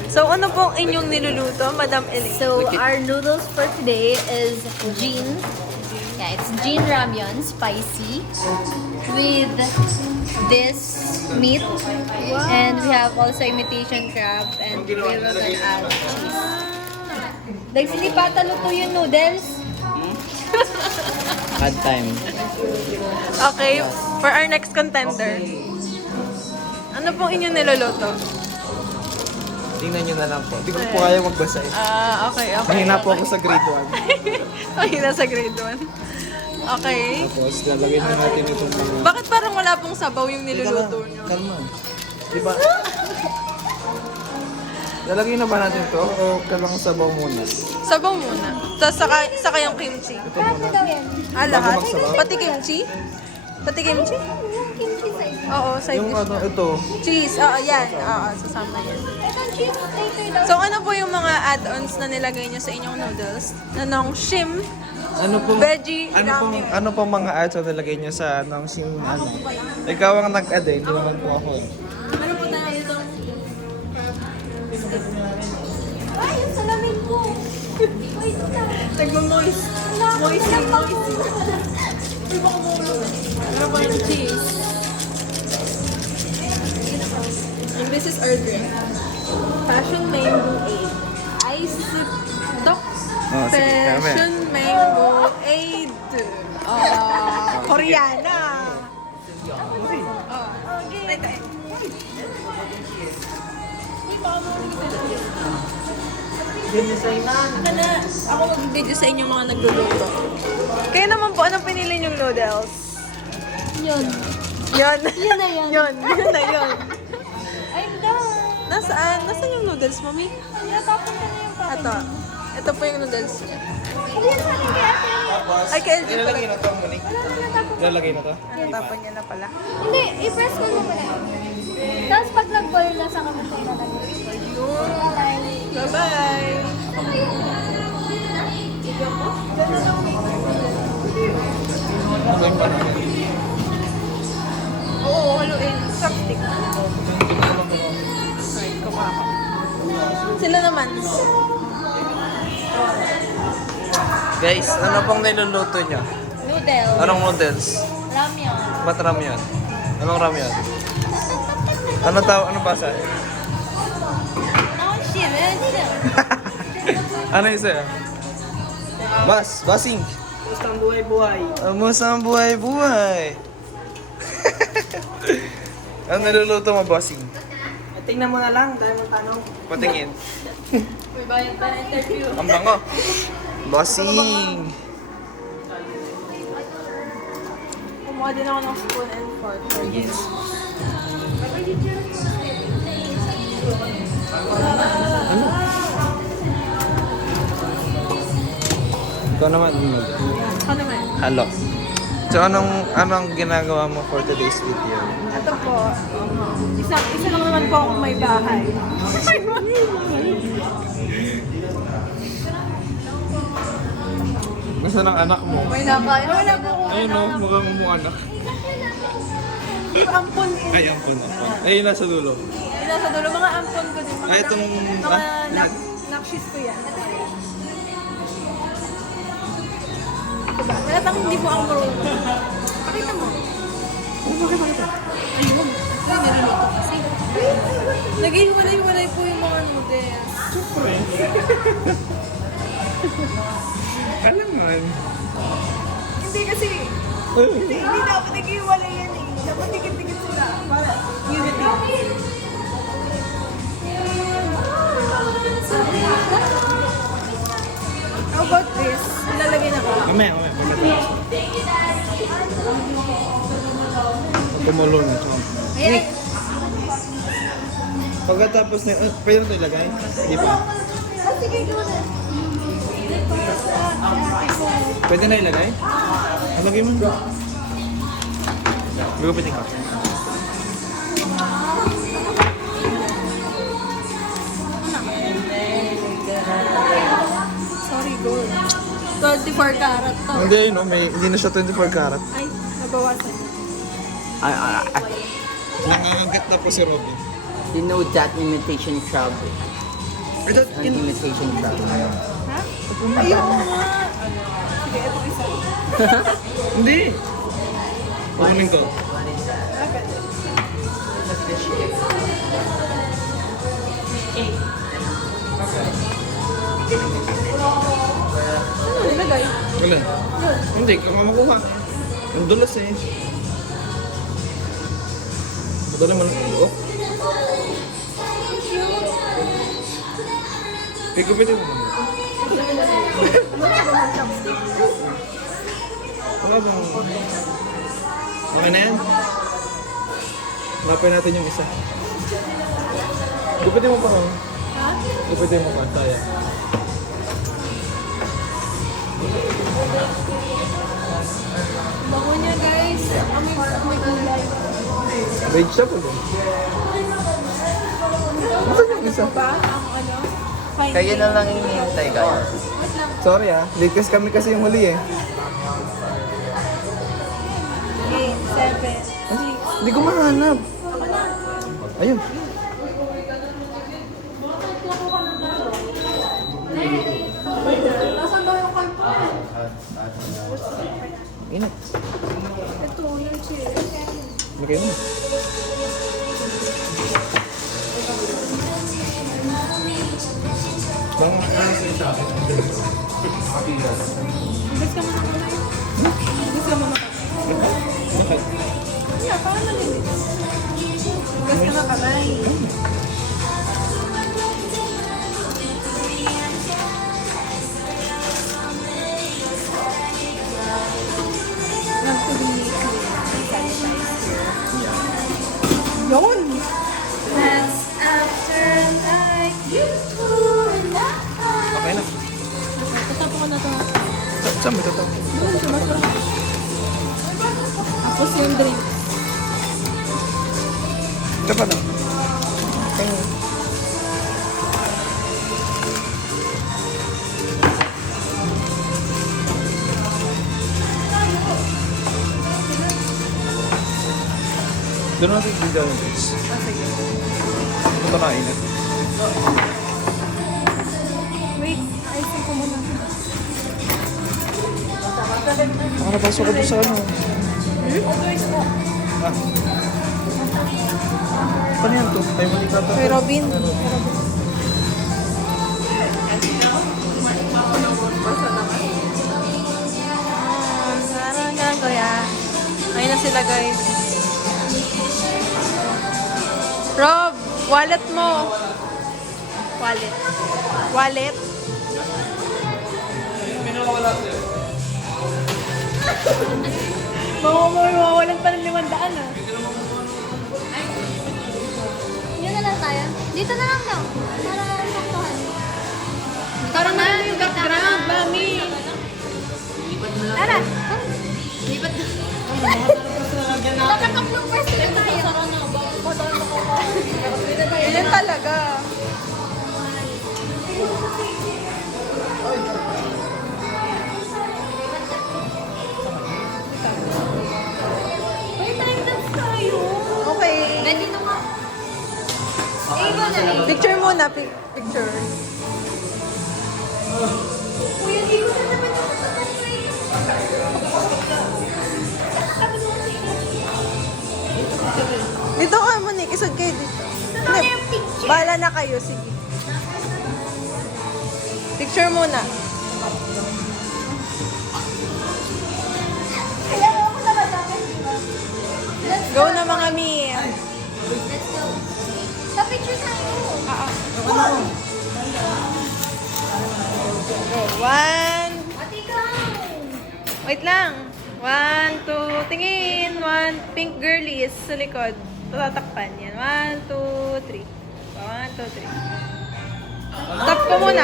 Ayan. So, ano pong inyong niluluto, Madam Elaine? So our noodles for today is Jin. Yeah, it's Jin ramyun, spicy, with this meat. And we have also imitation crab, and we will gonna add cheese. Like, hindi pa luto yung noodles. Hard time. Okay, for our next contender. Ano pong inyong niluluto? Tingnan nyo na lang po. Hindi ko po kaya magbasa eh. Okay. Mahina po ako sa grade Mahina sa grade 1. Okay. 1. Tapos lalagyan na natin itong mga... Bakit parang wala pong sabaw yung niluluto nyo? Kalma. Diba? Lalagyan na ba natin to o kalang sabaw muna? Sabaw muna. Tapos saka yung kimchi. Ito muna. Lahat? magsabaw? Pati kimchi? Pati kimchi? Kimchi side. Oo, side Yung dish. ano, ito. Cheese. Oo, yan. Oo, sasama yan. Ito cheese later daw. So, ano po yung mga add-ons na nilagay nyo sa inyong noodles? Nanong shim, Ano po? veggie, Ano po mga ads na nilagay nyo sa anong ano? Ikaw ang nag-add eh, hindi naman po ako eh. Ano po tayo ito? Ay, yung salamin ko. Wait na. Nagmo-moist. Moisty. Ano po yung cheese? And this is our drink. Passion mango aid. Ice doc. Oh, sige, kami. Passion mango aid. Koreana. Okay. Ako mag-video sa inyo mga nagluluto. Kayo naman po, anong pinili niyong noodles? Yun. Yun. Yun na yun. Yun na yun. I'm done. Nasaan yung noodles, mami? Natapon ka na yung pakin. Ito po yung noodles niya. Hindi yan sa akin kaya Ay, kay LG pala. Ilalagay na to, Monique. Ilalagay na to. Tapon niya na pala. Hindi, i-press mo naman yan. Tapos pag nag-boil na sa kamay na lang. Bye-bye! Oo, haluin. Chopstick. Sorry, kumaka. Sila naman. Guys, ano pong niluluto nyo? Noodle. Anong noodles? Ramyun. Ba't ramyun? Anong ramyun? Ano basa? Oh, shit. Ano yung sa'yo? Basing. Gustang buhay-buhay. Musang buhay-buhay. Ano niluluto mo, Basing? Tingnan mo na lang dahil magtanong. Patingin. May bayad pa na interview. Ang bango. Basing. Kumuha din ako ng spoon and fork for this. Ikaw naman. Ano naman? Halo. So, anong ginagawa mo for today's video? Ito po, isa lang naman po akong may bahay. Gusto ng anak mo? May nakain. Wala po akong Ayun o, mukhang mo anak. ampon po. Ay, ampun. Ayun, nasa dulo. Yung nasa dulo, mga ampon ko din. Mga Ay, itong... nakshis ko yan. Diba? Talatang hindi po ako marunong. Pakita mo. Pakita. Ayun. Ay, niluluto kasi. Nag-iwalay-walay po yung mga noodles. Alam man. Hindi kasi, hindi dapat nag-iwalay yan eh. Dapat dikit-dikit sila. Para unity. How about this? Ilalagay na ba? Mamaya. Kumulo na ito. Ayan. Pagkatapos na... pwede na ito ilagay? Di ba? Pwede na ilagay? Ilagay mo. Gugupitin ka. Sorry, gold. 24 karat to. Hindi, no? Hindi na siya 24 karat. Ay, nabawasan. Nangangagat na po si Robin. You know that imitation crab. Ito, Invitation sa Ha? Ayoko nga. Sige, ito isa. hindi. Kukunin ko. Agad. Ano nilagay? Wala. Hindi, ka nga makuha. Ang dulas eh. Madala man ang ulo. Pigupit ito. Wala bang... Okay na yan? Lapay natin yung isa. Gupitin mo pa ako. Ha? Gupitin mo pa, saya. Bango niya guys. Amoy gulay. Vegetable eh. Masa yung isa? Ba? Ang ano? Fine Kayo na tea. lang hinihintay kayo. Wait lang. Sorry ah, ligtas kami kasi yung huli eh. 8, 7, 6. Hindi ko mahanap. Ayun. Nasaan daw yung kanta? Init. Ito, yung cheese. Lagay mo. Bang Imbes ka makakamay. Imbes ka makakamay. Kaya, parang malinis. Imbes ka makakamay. Yun! That's after like you Okay na. Tatapo ko na ito. Saan mo ito? Doon, sa basura. Tapos yung drink. Ito pa na. Doon natin bigyan ng guys. Ito na init. Wait, ayusin ko muna. Baka napasok ko doon sa ano. Ah. Ano yan to? Tayo mali ka to. Kay Robin. Sarang ganun kuya. Ayun na sila guys. Rob, wallet mo. Wallet. Wallet. Mawawalan pa ng 500 ah. Yun na lang tayo. Dito na lang daw. Para saktuhan. Parang na yung background, mami. Tara! Lipat na. Nakatatlong pwesto na tayo. Ilan talaga? Wait, time dance tayo. Okay. Dito ka. Ego na rin. Picture muna, picture. Kuya, di ko na naman ako Dito ka, Monique. Isag kayo dito. Hindi, bahala na kayo. Sige. Picture muna. Go na mga mi. Let's go. Sa picture tayo. Go. One. Ate ikaw. Wait lang. 1, 2, tingin. 1, pink girlies sa likod. Tatakpan yan. 1, 2, 3. 1, 2, 3. Stop ko muna.